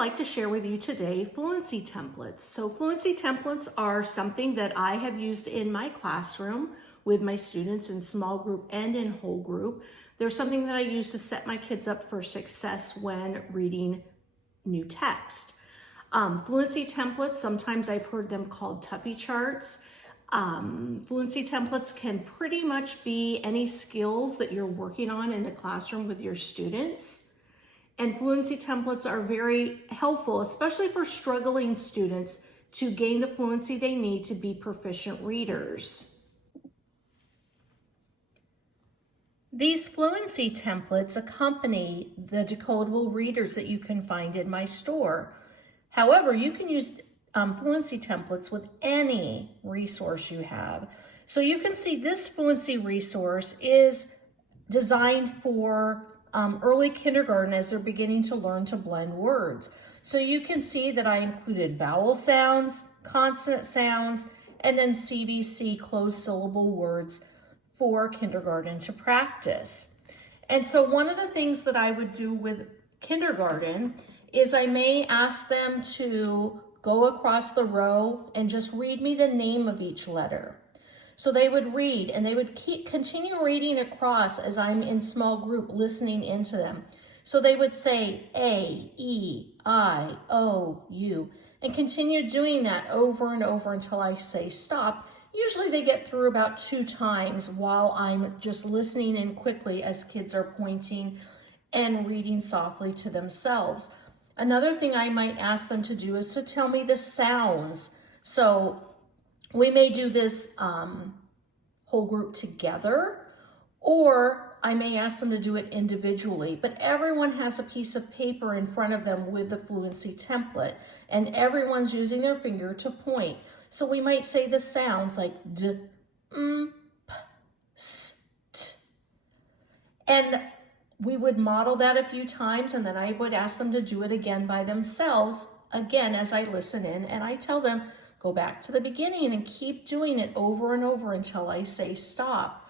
like to share with you today fluency templates. So fluency templates are something that I have used in my classroom with my students in small group and in whole group. They're something that I use to set my kids up for success when reading new text. Fluency templates, sometimes I've heard them called Tuffy charts. Fluency templates can pretty much be any skills that you're working on in the classroom with your students. And fluency templates are very helpful, especially for struggling students to gain the fluency they need to be proficient readers. These fluency templates accompany the decodable readers that you can find in my store. However, you can use fluency templates with any resource you have. So you can see this fluency resource is designed for early kindergarten as they're beginning to learn to blend words. So you can see that I included vowel sounds, consonant sounds, and then CVC closed syllable words for kindergarten to practice. And so one of the things that I would do with kindergarten is I may ask them to go across the row and just read me the name of each letter. So they would read and they would continue reading across as I'm in small group listening into them. So they would say A, E, I, O, U, and continue doing that over and over until I say stop. Usually they get through about 2 times while I'm just listening in quickly as kids are pointing and reading softly to themselves. Another thing I might ask them to do is to tell me the sounds. So we may do this whole group together, or I may ask them to do it individually, but everyone has a piece of paper in front of them with the fluency template, and everyone's using their finger to point. So we might say the sounds like D, M, P, S, T. And we would model that a few times, and then I would ask them to do it again by themselves, again as I listen in, and I tell them, go back to the beginning and keep doing it over and over until I say stop.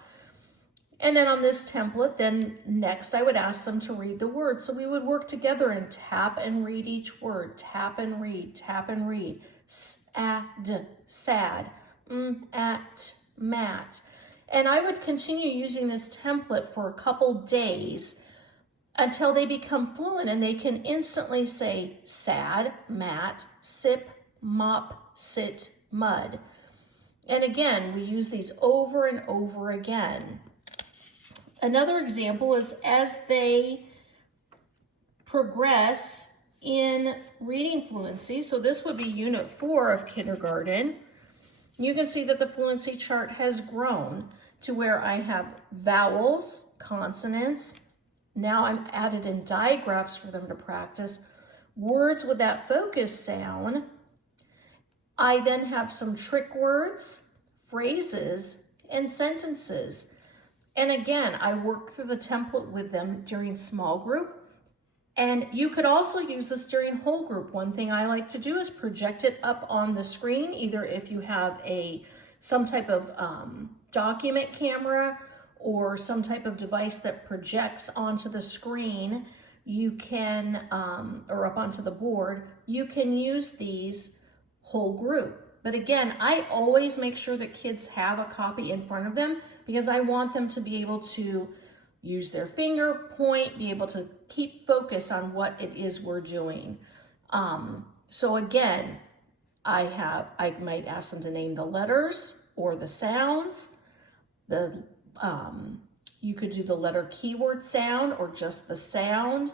And then on this template, then next I would ask them to read the words. So we would work together and tap and read each word, tap and read, tap and read. S-a-d, sad, at, mat. And I would continue using this template for a couple days until they become fluent and they can instantly say sad, mat, sip, mop, sit, mud. And again, we use these over and over again. Another example is as they progress in reading fluency, so this would be Unit 4 of kindergarten, you can see that the fluency chart has grown to where I have vowels, consonants. Now I'm added in digraphs for them to practice, words with that focus sound. I then have some trick words, phrases, and sentences. And again, I work through the template with them during small group. And you could also use this during whole group. One thing I like to do is project it up on the screen, either if you have some type of document camera or some type of device that projects onto the screen, you can, or up onto the board, you can use these whole group. But again, I always make sure that kids have a copy in front of them because I want them to be able to use their finger, point, be able to keep focus on what it is we're doing. So again, I might ask them to name the letters or the sounds. You could do the letter keyword sound or just the sound,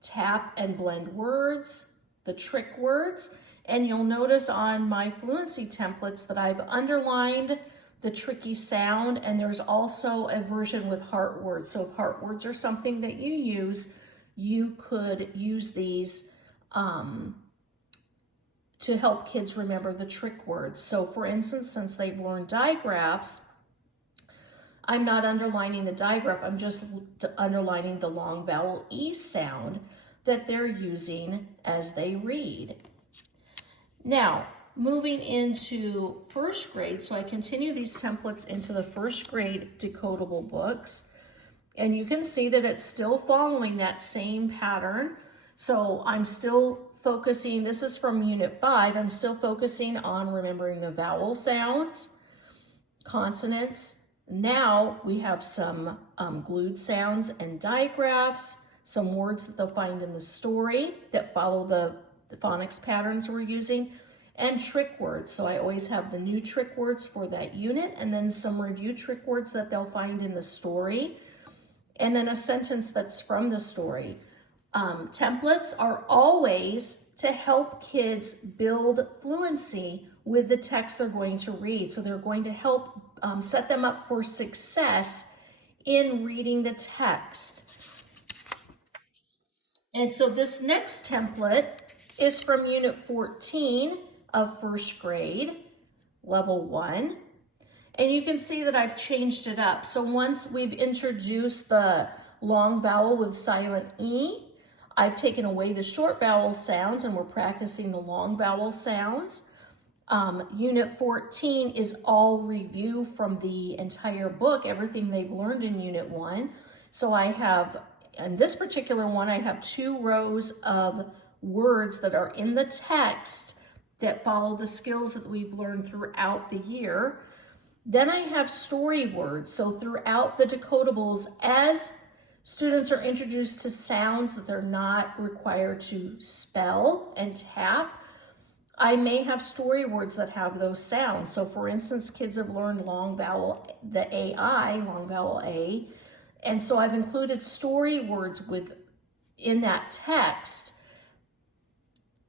tap and blend words, the trick words. And you'll notice on my fluency templates that I've underlined the tricky sound, and there's also a version with heart words. So if heart words are something that you use, you could use these to help kids remember the trick words. So for instance, since they've learned digraphs, I'm not underlining the digraph, I'm just underlining the long vowel E sound that they're using as they read. Now, moving into first grade, so I continue these templates into the first grade decodable books, and you can see that it's still following that same pattern. So I'm still focusing, this is from Unit 5, I'm still focusing on remembering the vowel sounds, consonants. Now we have some glued sounds and digraphs, some words that they'll find in the story that follow the phonics patterns we're using, and trick words. So I always have the new trick words for that unit, and then some review trick words that they'll find in the story, and then a sentence that's from the story. Templates are always to help kids build fluency with the text they're going to read. So they're going to help set them up for success in reading the text. And so this next template is from Unit 14 of first grade, Level 1. And you can see that I've changed it up. So once we've introduced the long vowel with silent E, I've taken away the short vowel sounds and we're practicing the long vowel sounds. Unit 14 is all review from the entire book, everything they've learned in Unit 1. So I have, in this particular one, I have 2 rows of words that are in the text that follow the skills that we've learned throughout the year. Then I have story words. So throughout the decodables, as students are introduced to sounds that they're not required to spell and tap, I may have story words that have those sounds. So for instance, kids have learned long vowel, the AI, long vowel A, and so I've included story words in that text.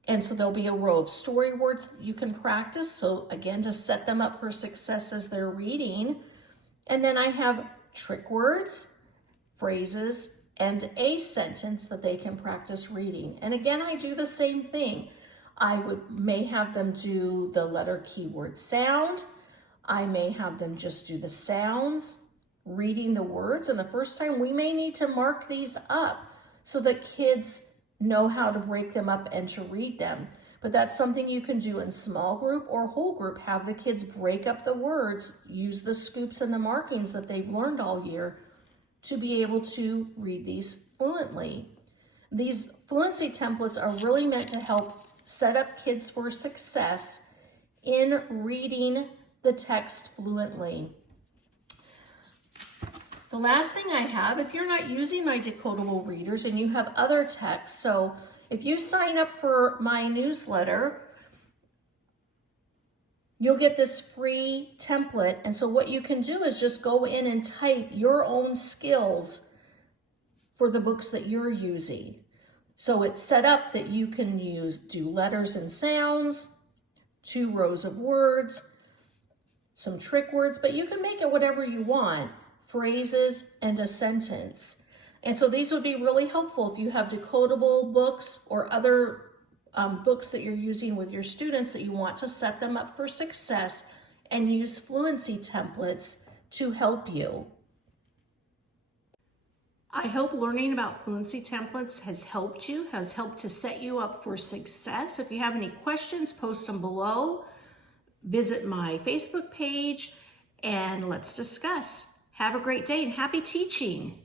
And so there'll be a row of story words that you can practice. So again, to set them up for success as they're reading. And then I have trick words, phrases, and a sentence that they can practice reading. And again, I do the same thing. I may have them do the letter keyword sound. I may have them just do the sounds, reading the words. And the first time we may need to mark these up so that kids know how to break them up and to read them. But that's something you can do in small group or whole group. Have the kids break up the words, use the scoops and the markings that they've learned all year to be able to read these fluently. These fluency templates are really meant to help set up kids for success in reading the text fluently. The last thing I have, if you're not using my decodable readers and you have other texts, so if you sign up for my newsletter, you'll get this free template. And so what you can do is just go in and type your own skills for the books that you're using. So it's set up that you can do letters and sounds, 2 rows of words, some trick words, but you can make it whatever you want, phrases and a sentence. And so these would be really helpful if you have decodable books or other books that you're using with your students that you want to set them up for success and use fluency templates to help you. I hope learning about fluency templates has helped to set you up for success. If you have any questions, post them below. Visit my Facebook page and let's discuss. Have a great day and happy teaching.